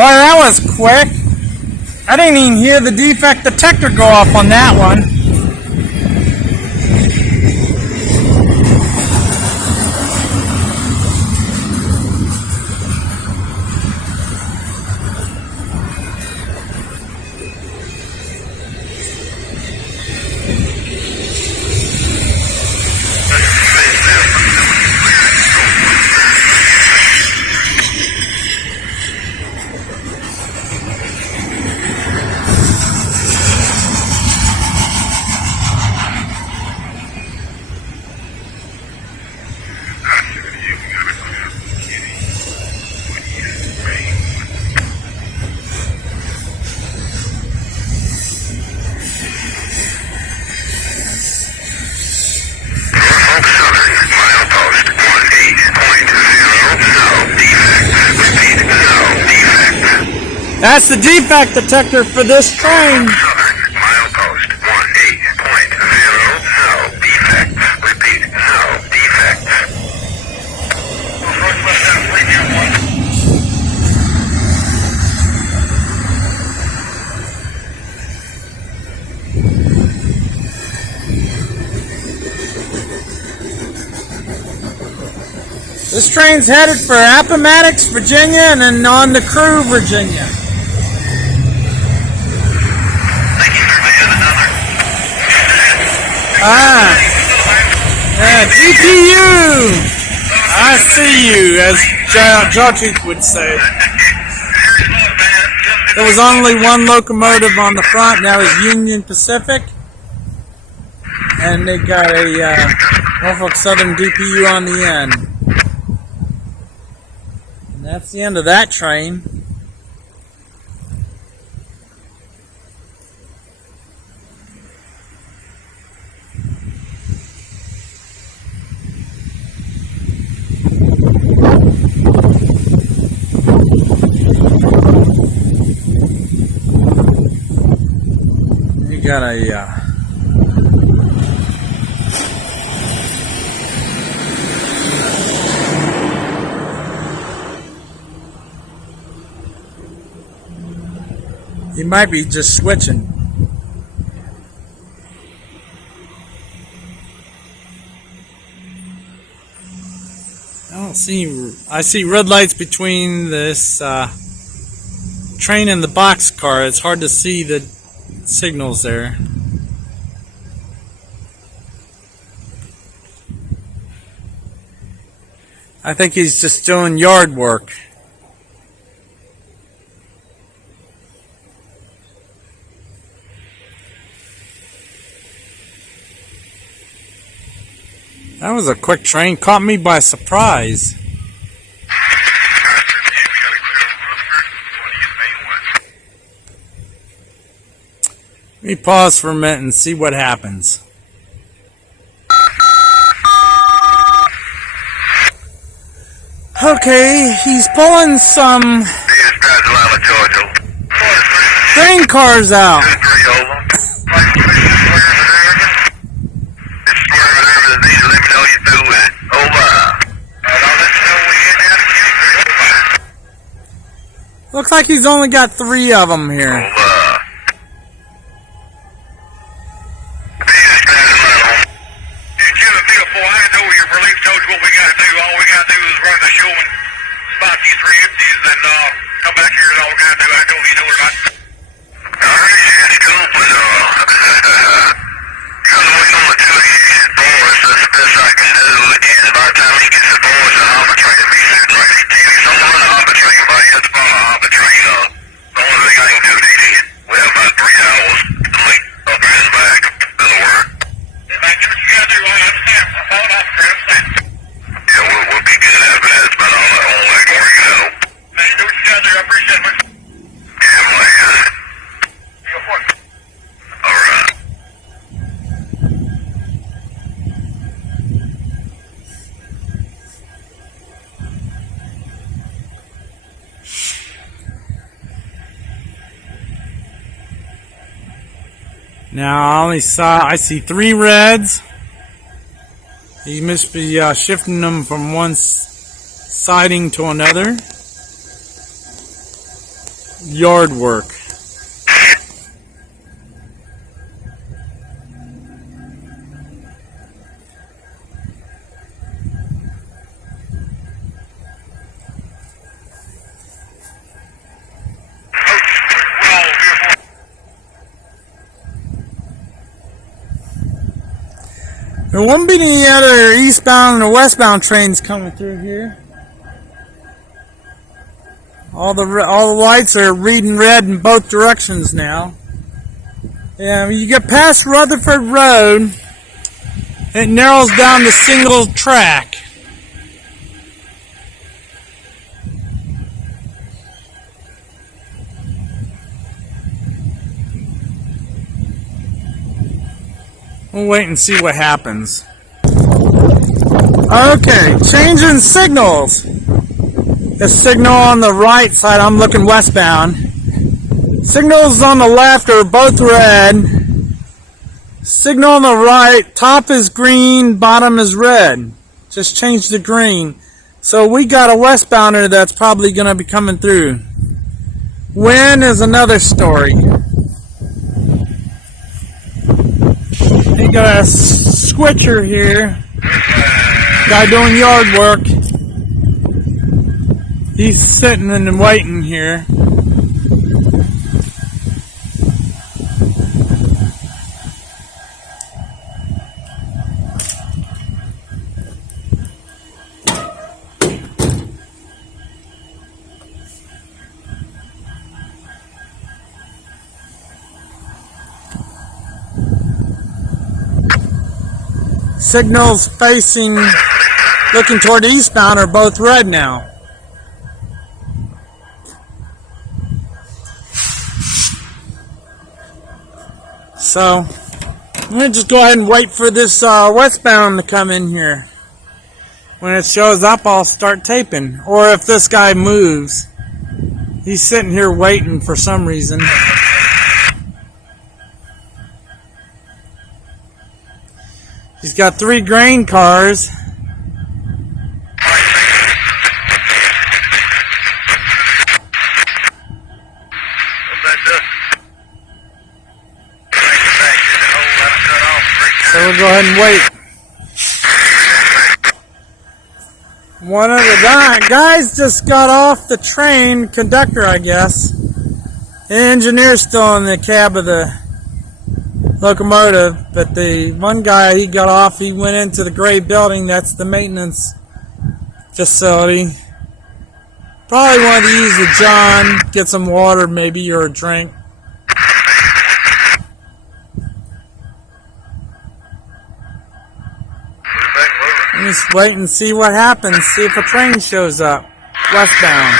Boy, that was quick. I didn't even hear the defect detector go off on that one. That's the defect detector for this train. Milepost 18.0, no defects. Repeat, no defects. This train's headed for Appomattox, Virginia, and then on to Crewe, Virginia. Yeah, GPU! I see you, as Jawtooth would say. There was only one locomotive on the front, and that was Union Pacific. And they got a Norfolk Southern DPU on the end. And that's the end of that train. You got a he might be just switching. I see red lights between this train and the boxcar. It's hard to see the signals there. I think he's just doing yard work. That was a quick train, caught me by surprise. Let me pause for a minute and see what happens. Okay, he's pulling some train cars out. Looks like he's only got 3 of them here. Now I see 3 reds. He must be shifting them from one siding to another. yard work. There won't be any other eastbound or westbound trains coming through here. All the lights are reading red in both directions now. Yeah, when you get past Rutherford Road, it narrows down to single track. We'll wait and see what happens. Okay, changing signals. The signal on the right side, I'm looking westbound. Signals on the left are both red. Signal on the right, top is green, bottom is red. Just changed to green. So we got a westbounder that's probably going to be coming through. When is another story. You got a switcher here. Guy doing yard work. He's sitting and waiting here. Signals facing, looking toward eastbound are both red now. So, I'm going to just go ahead and wait for this westbound to come in here. When it shows up, I'll start taping. Or if this guy moves. He's sitting here waiting for some reason. He's got 3 grain cars. So we'll go ahead and wait. One of the guys just got off the train, conductor I guess. The engineer's still in the cab of the locomotive, but the one guy, he got off, he went into the gray building, that's the maintenance facility. Probably wanted to use the John, get some water maybe, or a drink. Just wait and see what happens, see if a train shows up, westbound.